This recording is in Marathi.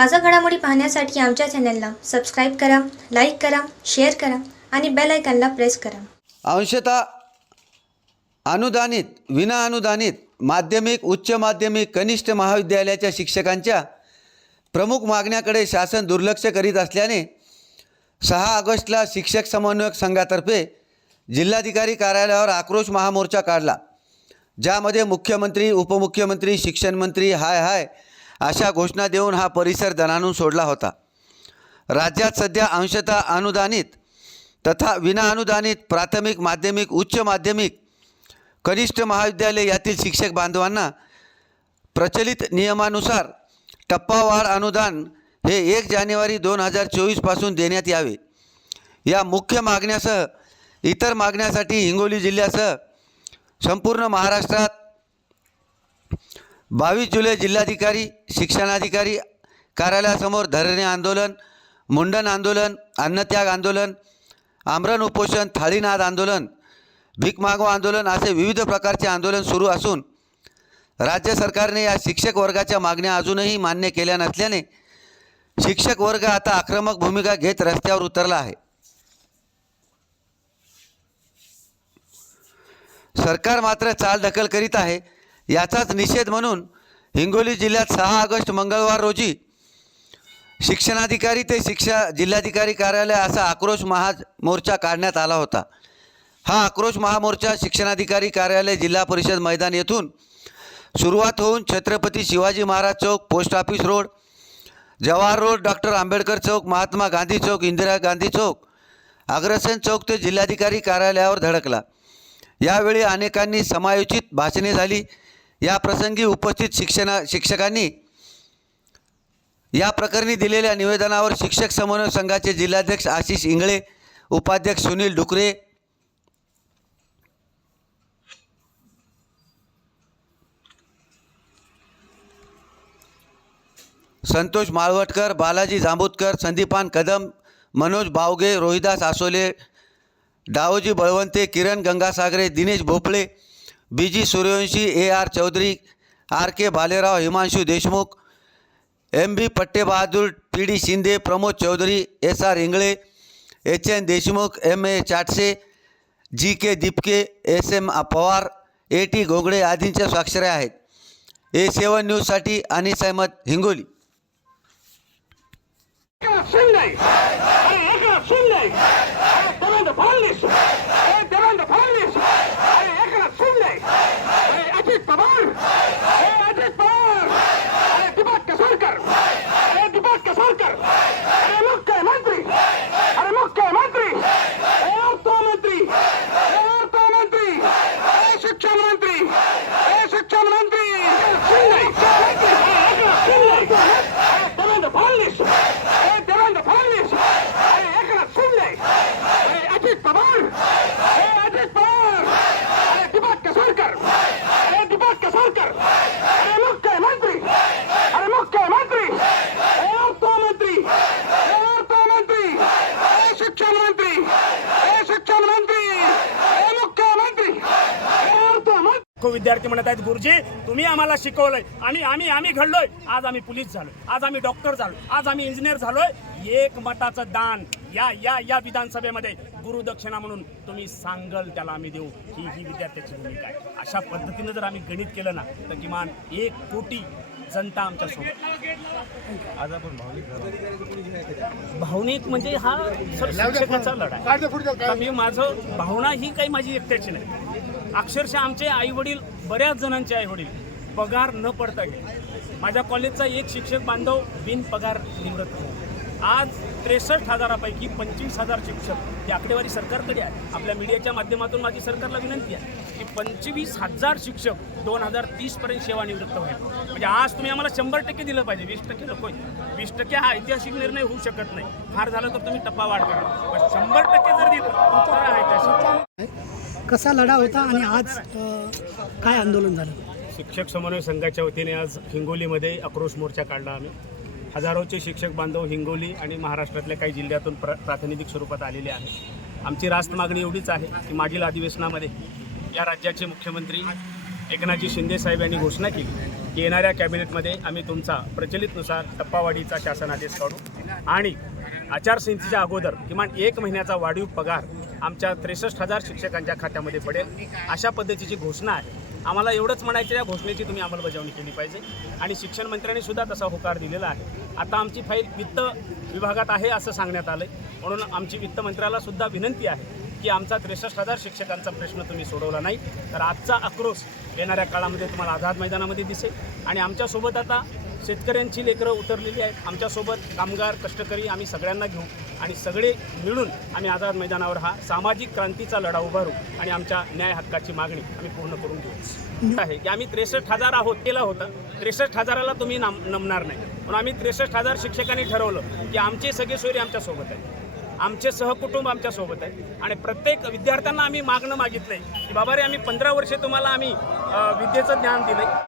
ताजा घडामोडी पाहण्यासाठी आमच्या चॅनलला सबस्क्राईब करा, लाईक करा, शेअर करा आणि बेल आयकॉनला प्रेस करा. अंशतः अनुदानित, विनाअनुदानित माध्यमिक, उच्च माध्यमिक, कनिष्ठ महाविद्यालयाच्या शिक्षकांच्या प्रमुख मागण्याकडे शासन दुर्लक्ष करीत असल्याने 6 ऑगस्टला शिक्षक समन्वयक संघातर्फे जिल्हाधिकारी कार्यालयावर आक्रोश महामोर्चा काढला, ज्यामध्ये मुख्यमंत्री, उपमुख्यमंत्री, शिक्षण मंत्री हाय हाय अशा घोषणा देऊन हा परिसर दणाणून सोडला होता. राज्यात सध्या अंशतः अनुदानित तथा विनाअनुदानित प्राथमिक, माध्यमिक, उच्च माध्यमिक, कनिष्ठ महाविद्यालय यातील शिक्षक बांधवांना प्रचलित नियमानुसार टप्पावार अनुदान हे 1 जानेवारी 2024 पासून देण्यात यावे. या मुख्य मागण्यासह इतर मागण्यासाठी हिंगोली जिल्ह्यासह संपूर्ण महाराष्ट्रात 22 जुलै जिल्हाधिकारी, शिक्षणाधिकारी कार्यालयासमोर धरणे आंदोलन, मुंडन आंदोलन, अन्नत्याग आंदोलन, आमरण उपोषण, थाळीनाद आंदोलन, भीक मागो आंदोलन असे विविध प्रकारचे आंदोलन सुरू असून राज्य सरकारने या शिक्षक वर्गाच्या मागण्या अजूनही मान्य केल्या नसल्याने शिक्षक वर्ग आता आक्रमक भूमिका घेत रस्त्यावर उतरला आहे. सरकार मात्र चालढकल करीत आहे. याचाच निषेध म्हणून हिंगोली जिल्ह्यात 6 ऑगस्ट मंगळवार रोजी शिक्षणाधिकारी ते जिल्हाधिकारी कार्यालय असा आक्रोश महामोर्चा काढण्यात आला होता. हा आक्रोश महामोर्चा शिक्षणाधिकारी कार्यालय, जिल्हा परिषद मैदान येथून सुरुवात होऊन छत्रपती शिवाजी महाराज चौक, post office road, Jawahar road, doctor Ambedkar चौक, महात्मा गांधी चौक, इंदिरा गांधी चौक, अग्रसेन चौक ते जिल्हाधिकारी कार्यालयावर धडकला. यावेळी अनेकांनी समायोजित भाषणे झाली. या प्रसंगी उपस्थित शिक्षकांनी या प्रकरणी दिलेल्या निवेदनावर शिक्षक समन्वय संघाचे जिल्हाध्यक्ष आशिष इंगळे, उपाध्यक्ष सुनील डुकरे, संतोष माळवटकर, बालाजी जांबुतकर, संदीपान कदम, मनोज बावगे, रोहिदास आसोले, डावोजी बळवंते, किरण Gangasagare, Dinesh Bhople, BG Suryavanshi, AR Chaudhari, RK Bhalerao, Himanshu Deshmukh, MB Pattebahadur, PD Shinde, Pramod Chaudhari, SR Ingale, HN Deshmukh, MA Chatse, GK Dipke, SM Pawar, AT Ghogade आदींच्या स्वाक्षऱ्या आहेत. A7 न्यूजसाठी अनिस अहमद, हिंगोली. विद्यार्थी म्हणत आहेत, गुरुजी तुम्ही आम्हाला शिकवलंय, आम्ही घडलोय, आज आम्ही पोलीस झालो, आज आम्ही डॉक्टर झालो, आज आम्ही इंजिनियर झालोय. एक मताचं दान या विधानसभेमध्ये गुरुदक्षिणा म्हणून तुम्ही सांगल त्याला आम्ही देऊ, ही विद्यार्थ्याची भूमिका आहे. अशा पद्धतीनं जर आम्ही गणित केलं ना तर किमान 1 कोटी जनता आमच्या सोबत. आज आपण भावनिक म्हणजे हा शिक्षकाचा लढा आहे. मी माझं भावना ही काही माझी एकट्याची नाही. अक्षरशः आमचे आईवडील, बऱ्याच जणांचे आईवडील पगार न पडता गेले. माझ्या कॉलेजचा एक शिक्षक बांधव बिन पगार निवृत्त. आज 63,000पैकी 25,000 शिक्षक, ही आकडेवारी सरकारकडे आहे. आपल्या मीडियाच्या माध्यमातून माझी सरकारला विनंती आहे की 25,000 शिक्षक 2030 पर्यंत सेवानिवृत्त होईल. म्हणजे आज तुम्ही आम्हाला 100% दिलं पाहिजे. 20% नको. 20% हा ऐतिहासिक निर्णय होऊ शकत नाही. फार झालं तर तुम्ही टप्पा वाढ करा, पण 100% जर दिलं तर हा ऐतिहासिक. कसा लढा होता आणि आज काय आंदोलन झालं? शिक्षक समन्वय संघाच्या वतीने आज हिंगोलीमध्ये आक्रोश मोर्चा काढला आम्ही. हजारोचे शिक्षक बांधव हिंगोली आणि महाराष्ट्रातल्या काही जिल्ह्यातून प्रातिनिधिक स्वरूपात आलेले आहेत. आमची रास्त मागणी एवढीच आहे की मागील अधिवेशनामध्ये या राज्याचे मुख्यमंत्री एकनाथजी शिंदे साहेब यांनी घोषणा केली की येणाऱ्या कॅबिनेटमध्ये आम्ही तुमचा प्रचलितनुसार टप्पावाढीचा शासन आदेश काढू आणि आचारसंहितेच्या अगोदर किमान 1 महिन्याचा वाढीव पगार आमच्या 63,000 शिक्षकांच्या खात्यामध्ये पडेल, अशा पद्धतीची घोषणा आहे. आम्हाला एवढंच म्हणायचं, या घोषणेची तुम्ही अंमलबजावणी केली पाहिजे आणि शिक्षण मंत्र्यांनी सुद्धा तसा होकार दिलेला आहे. आता आमची फाईल वित्त विभागात आहे असं सांगण्यात आलं आहे, म्हणून आमची वित्तमंत्र्याला सुद्धा विनंती आहे की आमचा 63,000 शिक्षकांचा प्रश्न तुम्ही सोडवला नाही तर आजचा आक्रोश येणाऱ्या काळामध्ये तुम्हाला आझाद मैदानामध्ये दिसेल. आणि आमच्यासोबत आता शेतकऱ्यांची लेकरं उतरलेली आहेत, आमच्यासोबत कामगार कष्टकरी, आम्ही सगळ्यांना घेऊ आणि सगळे मिळून आम्ही आझाद मैदानावर हा सामाजिक क्रांतीचा लढा उभारू आणि आमच्या न्याय हक्काची मागणी आम्ही पूर्ण करून घेऊ. आहे की आम्ही 63,000 आहोत, केलं होतं 63,000ला तुम्ही नमणार नाही, म्हणून आम्ही 63,000 शिक्षकांनी ठरवलं की आमचे सगळे सोयरे आमच्यासोबत आहे, आमचे सहकुटुंब आमच्यासोबत आहे आणि प्रत्येक विद्यार्थ्यांना आम्ही मागणं मागितलं आहे की बाबा रे, आम्ही 15 वर्षे तुम्हाला आम्ही विद्येचं ज्ञान दिलं.